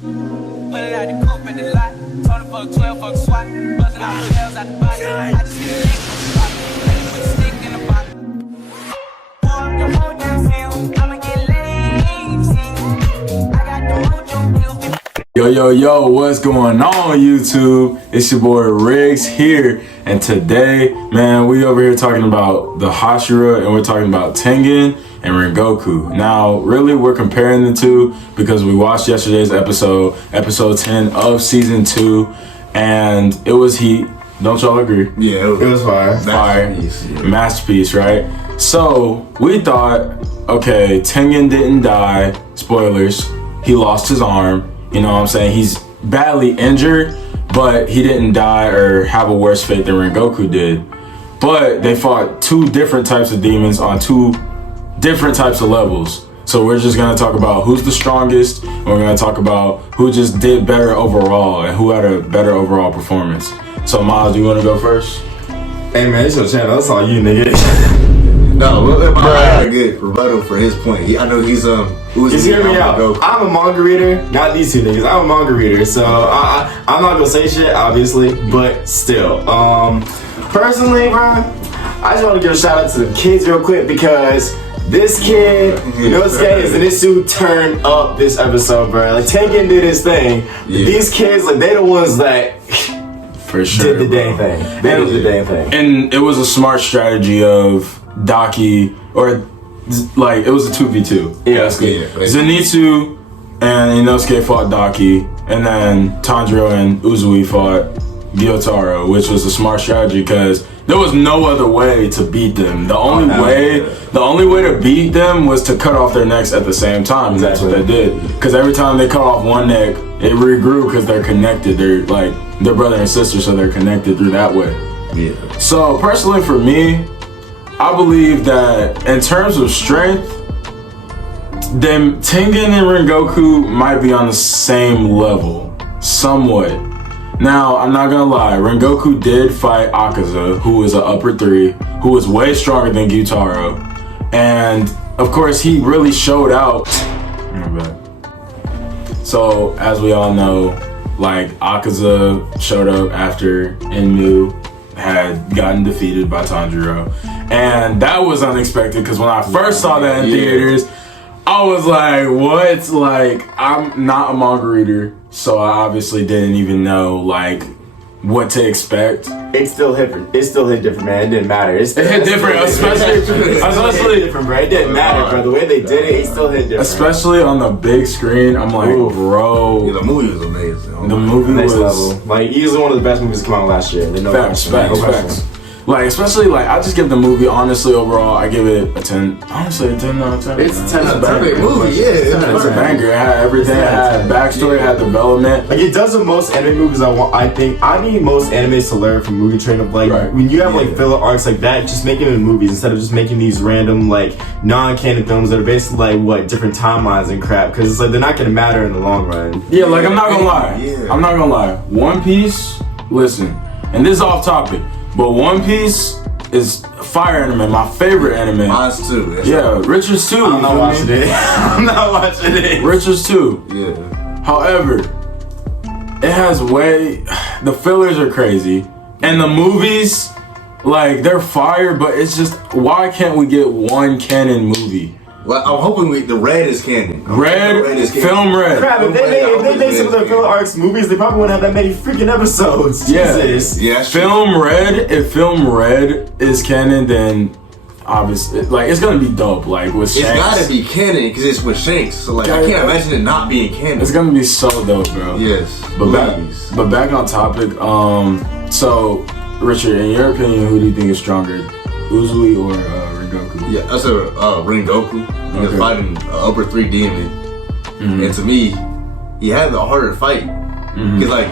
Put it out the coupe in the lot. Told him fuck 12, fuck SWAT. Buzzing out the shells out the body. I just get a lick from the bottle. Ready with a stick in the bottle. Boy, your whole damn field. I'ma get lazy. I got the mojo pills. Yo, what's going on, YouTube? It's your boy Riggs here, and today, man, we over here talking about the Hashira, and we're talking about Tengen and Rengoku. Now, really, we're comparing the two because we watched yesterday's episode 10 of season 2, and it was heat. Don't y'all agree? Yeah, it was fire. Masterpiece, right? So, we thought, okay, Tengen didn't die. Spoilers. He lost his arm. You know what I'm saying? He's badly injured, but he didn't die or have a worse fate than Rengoku did. But they fought two different types of demons on two different types of levels. So we're just gonna talk about who's the strongest, and we're gonna talk about who just did better overall and who had a better overall performance. So Miles, do you wanna go first? Hey man, it's your channel. That's all you, nigga. No, I had a good rebuttal for his point. I know he's hear me out. I'm a manga reader, not these two niggas. I'm a manga reader, so I'm not gonna say shit, obviously, but still. Personally, bro, I just want to give a shout out to the kids real quick because this kid, Nosuke, is in this suit turned up this episode, bro. Like Tengen did his thing. Yeah. These kids, like they the ones that for sure did the dang thing. They did the dang thing. And it was a smart strategy of Daki, or like it was a 2v2. Yeah, Zenitsu and Inosuke fought Daki, and then Tanjiro and Uzui fought Gyotaro, which was a smart strategy because there was no other way to beat them. The only way to beat them was to cut off their necks at the same time. And that's what they did. Because every time they cut off one neck, it regrew because they're connected. They're like they're brother and sister, so they're connected through that way. Yeah. So personally, for me, I believe that in terms of strength, then Tengen and Rengoku might be on the same level, somewhat. Now, I'm not gonna lie, Rengoku did fight Akaza, who is an upper 3, who was way stronger than Gyutaro. And, of course, he really showed out. So, as we all know, like, Akaza showed up after Enmu had gotten defeated by Tanjiro. And that was unexpected because when I first saw that in theaters, I was like, what? Like, I'm not a manga reader, so I obviously didn't even know, like, what to expect. It still hit different, man. It didn't matter. It hit different, especially different, bro. It didn't matter, bro. The way they did it still hit different. Especially on the big screen, I'm like, bro. Yeah, the movie was amazing. The movie next was level. Like, easily one of the best movies to come out last year. Facts. Like, especially, like, I just give the movie, honestly, overall, I give it a 10. Honestly, a 10 out of 10. It's a 10 out of 10. Perfect movie, yeah. It's a banger. It had everything. It had backstory, it had development. Like, it does what most anime movies I think. I need most animes to learn from movie train of, like, when you have, like, filler arcs like that, just make it in movies instead of just making these random, like, non-canon films that are basically, like, different timelines and crap. Because it's like, they're not going to matter in the long run. Yeah, like, I'm not going to lie. I'm not going to lie. One Piece, listen, and this is off topic, but One Piece is fire anime, my favorite anime. Mine's too. Yeah, Richard's too. I'm not watching it. I'm not watching it. Richard's too. Yeah. However, it has the fillers are crazy. And the movies, like, they're fire, but it's just, why can't we get one canon movie? Well, I'm hoping the Red is canon. Film Red. Crap, if they made some of the filler arcs movies, they probably wouldn't have that many freaking episodes. Yeah. Jesus. Yeah, Film Red, if Film Red is canon, then obviously, like, it's gonna be dope, like, with Shanks. It's gotta be canon, because it's with Shanks, so, like, I can't imagine it not being canon. It's gonna be so dope, bro. Yes. But back on topic, so, Richard, in your opinion, who do you think is stronger, Uzui or Rengoku? Yeah, I said Rengoku. He was fighting an upper 3 demon. Mm-hmm. And to me, he had the harder fight. Because, like,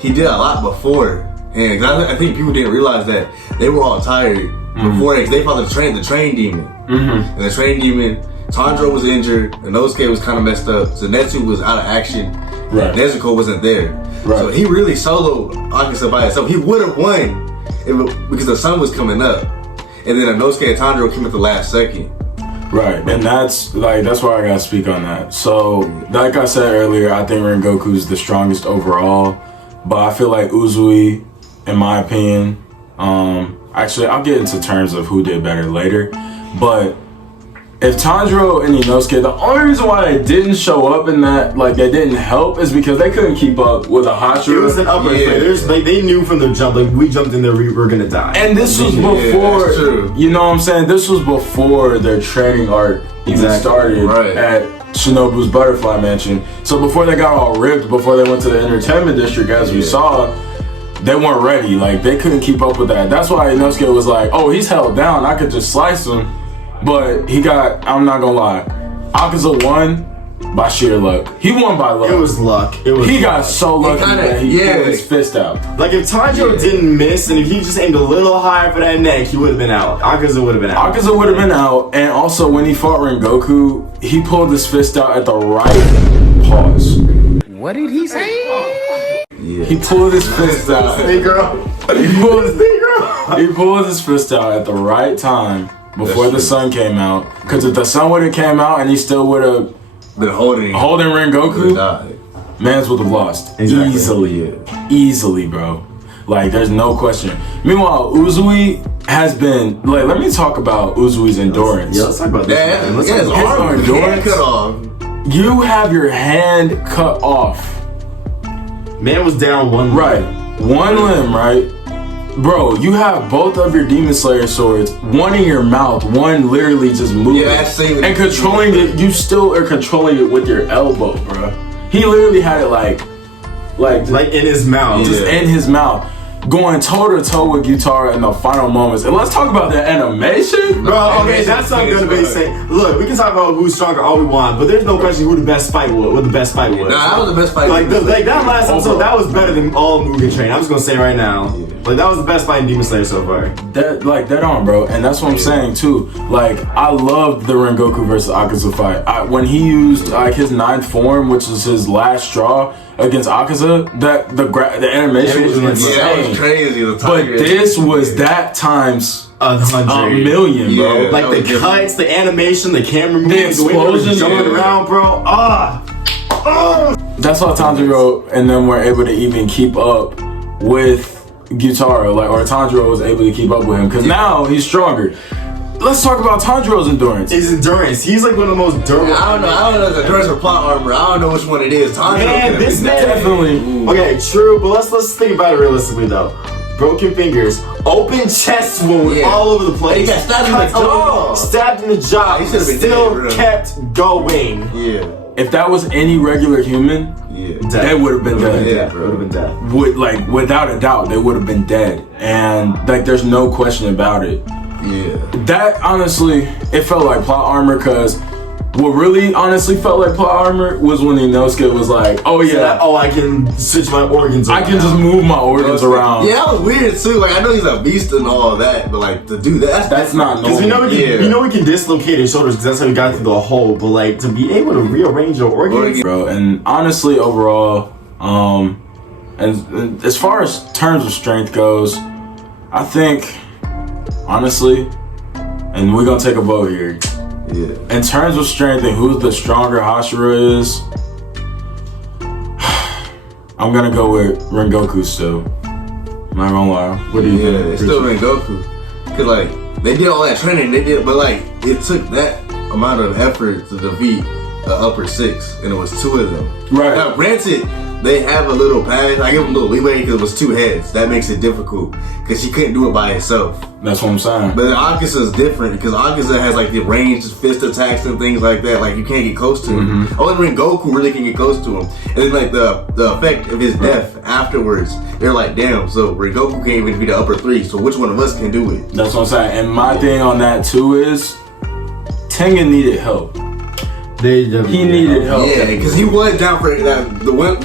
he did a lot before. And I think people didn't realize that they were all tired before they fought the train demon. And the train demon, Tanjiro was injured, Inosuke was kind of messed up, Zenitsu was out of action, Nezuko wasn't there. So he really soloed Akaza by himself. He would have won because the sun was coming up. And then Inosuke and Tanjiro came at the last second. Right, and that's why I gotta speak on that. So, like I said earlier, I think Rengoku's the strongest overall, but I feel like Uzui, in my opinion, actually I'll get into terms of who did better later, but if Tanjiro and Inosuke, the only reason why they didn't show up in that, like they didn't help, is because they couldn't keep up with a Hashira. It was an upper fight. Like they knew from the jump, like we jumped in there, we were gonna die. And this was before, you know what I'm saying? This was before their training arc even started at Shinobu's Butterfly Mansion. So before they got all ripped, before they went to the entertainment district, as we saw, they weren't ready. Like they couldn't keep up with that. That's why Inosuke was like, "Oh, he's held down. I could just slice him." But he got, I'm not gonna lie, Akaza won by sheer luck. He won by luck. It was luck. He got so lucky that he pulled his fist out. Like if Tanjiro didn't miss and if he just aimed a little higher for that neck, he would have been out. Akaza would have been out. Akaza would have been out, and also when he fought Rengoku, he pulled his fist out at the right pause. What did he say? He pulled his fist out. He pulled his fist out at the right time. Before the sun came out, because if the sun would have came out and he still would have been holding Rengoku, mans would have lost easily, bro. Like there's no question. Meanwhile, Uzui has been like. Let me talk about Uzui's endurance. Let's talk about that. His endurance. Cut off. You have your hand cut off. Man was down one limb. One limb, right? Bro, you have both of your Demon Slayer swords, one in your mouth, one literally just moving and controlling it. You still are controlling it with your elbow, bro. He literally had it like in his mouth, just in his mouth, going toe to toe with Gyutara in the final moments. And let's talk about the animation, bro. Okay, that's not gonna be saying. Look, we can talk about who's stronger all we want, but there's no question who the best fight was. What the best fight was? Nah, that was the best fight. Like that last episode, that was better than all Mugen Train. I'm just gonna say right now. Like that was the best fight in Demon Slayer so far. That on, bro, and that's what I'm saying too. Like I loved the Rengoku versus Akaza fight. When he used like his 9th form, which was his last straw against Akaza, the animation was insane. Yeah, that was crazy. But this was that times 100 million, bro. Yeah, like the cuts, the animation, the camera movement, the explosion, jumping around, bro. That's how Tanjiro and them were able to even keep up with Gyutara, or Tanjiro was able to keep up with him because now he's stronger. Let's talk about Tanjiro's endurance. His endurance. He's like one of the most durable. I don't know if it's endurance or plot armor. I don't know which one it is. Man, this man definitely. Okay, true, but let's think about it realistically though. Broken fingers, open chest wound all over the place. He got stabbed in the jaw. Stabbed in the jaw. He still kept going. Yeah. If that was any regular human, they would have been dead. Yeah, would have been dead. Without a doubt, they would have been dead. And there's no question about it. Yeah. That honestly, it felt like plot armor because what really honestly felt like plot armor was when Inosuke was like, "Oh yeah, I can switch my organs around. I can just move my organs around." Yeah, that was weird too. Like I know he's a beast and all that, but like to do that's not normal. Because we know we can dislocate his shoulders because that's how we got through the hole. But like to be able to rearrange your organs, bro. And honestly, overall, and as far as terms of strength goes, I think honestly, and we're gonna take a vote here. Yeah. In terms of strength and who the stronger Hashira is, I'm gonna go with Rengoku still. I'm not gonna lie. What do you think? It's still Rengoku. Cause like they did all that training, but like it took that amount of effort to defeat the upper 6, and it was 2 of them. Right. Now, granted, they have a little pass. I give them a little leeway because it was 2 heads. That makes it difficult because she couldn't do it by herself. That's what I'm saying. But Akaza is different because Akaza has like the ranged fist attacks and things like that. Like you can't get close to him. Only Rengoku really can get close to him. And then like the effect of his death afterwards, they're like, damn. So Rengoku can't even be the upper 3. So which one of us can do it? That's what I'm saying. And my thing on that too is Tengen needed help. He needed help. Yeah, because he was down for that.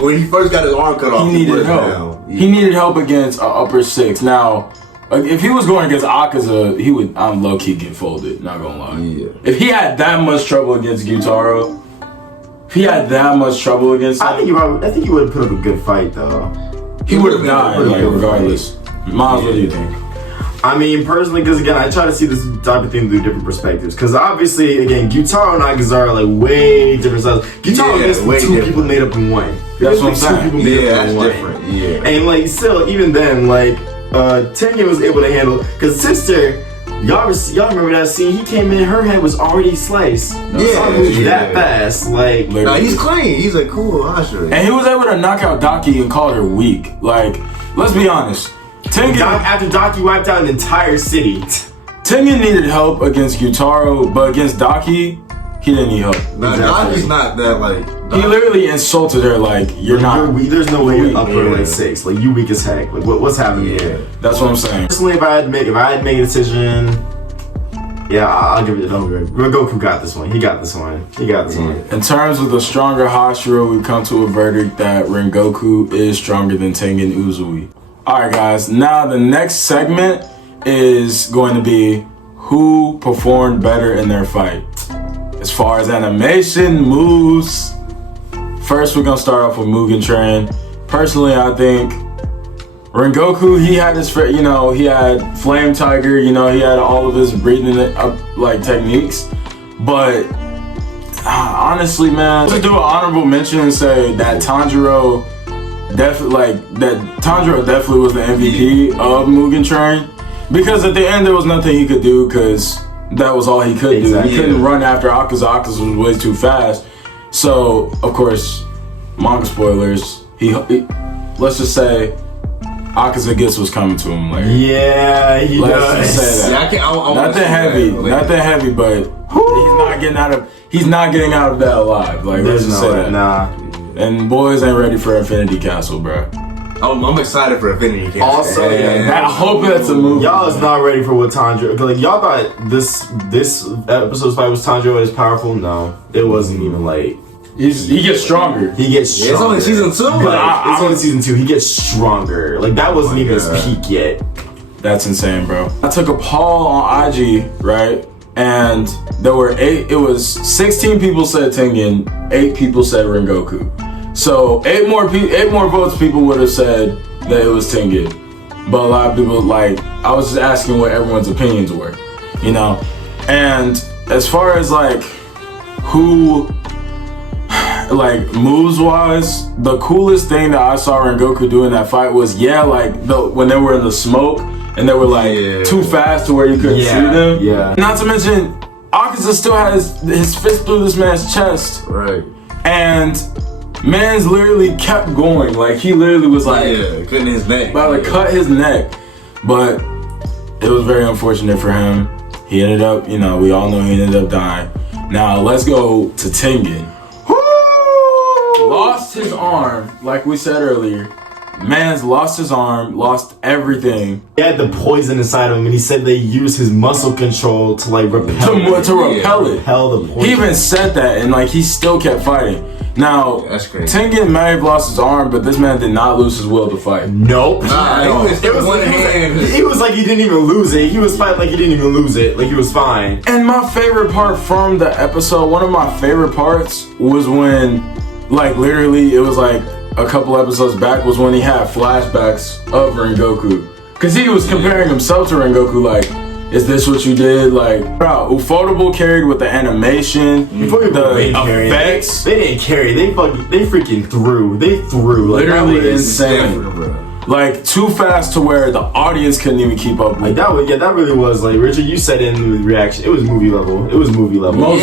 When he first got his arm cut off, he needed help. He needed help against upper 6. Now, if he was going against Akaza, he would. I'm low key get folded. Not gonna lie. Yeah. If he had that much trouble against Gyutara, I think he would have put up a good fight though. He would have died regardless. Miles, what do you think? I mean, personally, because again, I try to see this type of thing through different perspectives. Because obviously, again, Gyutaro and Agazara are like way different styles. Gyutaro is two people made up in one. That's what I'm saying. That's different. Yeah. And like, still, even then, like, Tengen was able to handle. Because sister, y'all remember that scene? He came in, her head was already sliced. That fast. Like, nah, he's clean. He's like, cool, Hashira. And he was able to knock out Daki and call her weak. Like, let's be honest. Tengen, after Daki wiped out an entire city. Tengen needed help against Gyutaro, but against Daki, he didn't need help. Nah, Daki's not that, like... He literally insulted her like, you're not... weak. There's no way you're up for like 6. Like, you weak as heck. Like, what's happening here? That's what I'm saying. Personally, if I had to make a decision... Yeah, I'll give it to Rengoku got this one. He got this one. In terms of the stronger Hashira, we've come to a verdict that Rengoku is stronger than Tengen Uzui. Alright guys, now the next segment is going to be who performed better in their fight. As far as animation, moves, first we're going to start off with Mugen Train. Personally, I think Rengoku, he had his, he had Flame Tiger, he had all of his breathing up like techniques. But honestly, man, let's do an honorable mention and say that Tanjiro definitely was the MVP of Mugen Train, because at the end there was nothing he could do because that was all he could do. He couldn't run after Akaza. Akaza was way too fast. So of course, manga spoilers. He let's just say Akaza gets what's coming to him. Like, yeah, he let's does. just say that. Nothing heavy, but he's not getting out of that alive. Like, let's just say that. Nah. And boys ain't ready for Infinity Castle, bro. I'm excited for Infinity Castle. Also, I hope that's a movie. Y'all is not ready for what Tanjiro. Like, y'all thought this episode's fight was Tanjiro as powerful. No, it wasn't even like. He gets stronger. He gets stronger. It's only season 2. It's only season 2. He gets stronger. Like, that wasn't even his peak yet. That's insane, bro. I took a poll on IG, right? And there were 16 people said Tengen, 8 people said Rengoku. So 8 more votes people would have said that it was Tengen. But a lot of people, like, I was just asking what everyone's opinions were, And as far as like who, like moves wise, the coolest thing that I saw Rengoku do in that fight was when they were in the smoke and they were like too fast to where you couldn't see them. Yeah. Not to mention, Akaza still had his fist through this man's chest. Right. And man's literally kept going. Like, he literally was like, cutting his neck. About to cut his neck. But it was very unfortunate for him. He ended up, we all know he ended up dying. Now let's go to Tengen. Lost his arm, like we said earlier. Man's lost his arm, lost everything. He had the poison inside of him, and he said they used his muscle control to like repel to repel it. Repel the poison. He even said that, and like he still kept fighting. Now, that's crazy. Tengen may have lost his arm, but this man did not lose his will to fight. Nope. He was like he didn't even lose it. He was fighting like he didn't even lose it. Like he was fine. And my favorite part from the episode, one of my favorite parts was when, like, literally, it was like a couple episodes back, was when he had flashbacks of Rengoku. Because he was comparing himself to Rengoku, like, is this what you did? Like, bro, Ufotable carried with the animation, the effects. They didn't carry. They freaking threw. They threw. Like, literally insane. Like, too fast to where the audience couldn't even keep up with. That really was, like, Richard, you said in the reaction, it was movie level. Most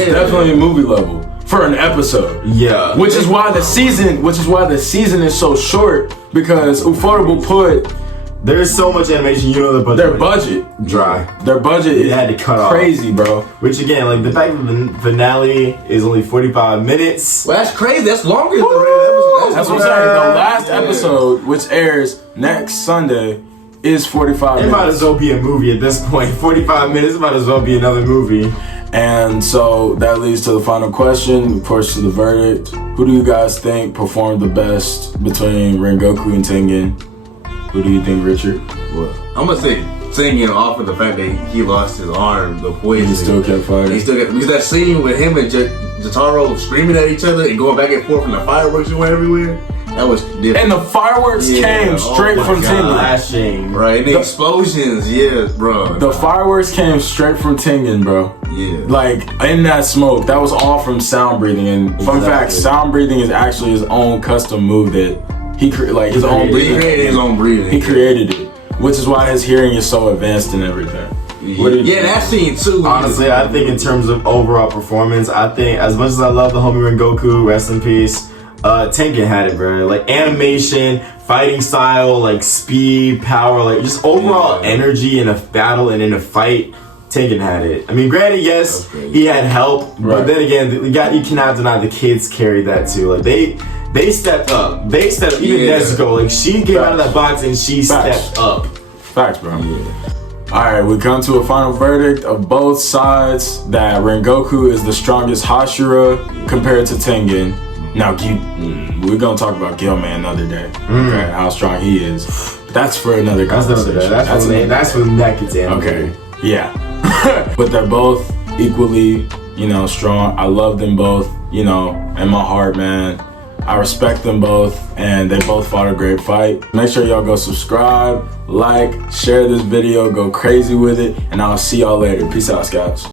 definitely movie level. For an episode. Yeah. Which is why the season is so short, because Ufotable put there's so much animation, their budget dry. Their budget had to cut crazy, off. bro. Which again, like the fact that the finale is only 45 minutes. Well, that's crazy. That's longer than the episode. That's what I'm saying. The last episode, which airs next Sunday, is 45 minutes. It might as well be a movie at this point. 45 minutes might as well be another movie. And so that leads to the final question, of course, to the verdict. Who do you guys think performed the best between Rengoku and Tengen? Who do you think, Richard? Well, I'm gonna say Tengen off of the fact that he lost his arm, the poison. He still kept fighting. Because that scene with him and Jotaro screaming at each other and going back and forth and the fireworks going everywhere. That was different. And the fireworks came straight from Tengen. Flashing. Right, and the explosions, yeah, bro. The fireworks came straight from Tengen, bro. Yeah. Like, in that smoke, that was all from sound breathing. And fun fact, sound breathing is actually his own custom move that he created his own breathing. He created his own breathing. He created it, which is why his hearing is so advanced and everything. Yeah, that scene too. Honestly, I think in terms of overall performance, I think as much as I love the homie Rengoku, rest in peace, Tengen had it, bro. Like animation, fighting style, like speed, power, like just overall energy in a battle and in a fight. Tengen had it. I mean, granted, yes, he had help, but then again, you cannot deny the kids carried that too. Like they stepped up. They stepped. Even Nezuko, like she came out of that box and she stepped up. Facts, bro. Alright, we come to a final verdict of both sides that Rengoku is the strongest Hashira compared to Tengen. Now, we're gonna talk about Gilman another day. Okay, how strong he is. That's for another conversation. That's when that gets in. Okay, yeah. But they're both equally, strong. I love them both, in my heart, man. I respect them both, and they both fought a great fight. Make sure y'all go subscribe, like, share this video, go crazy with it, and I'll see y'all later. Peace out, scouts.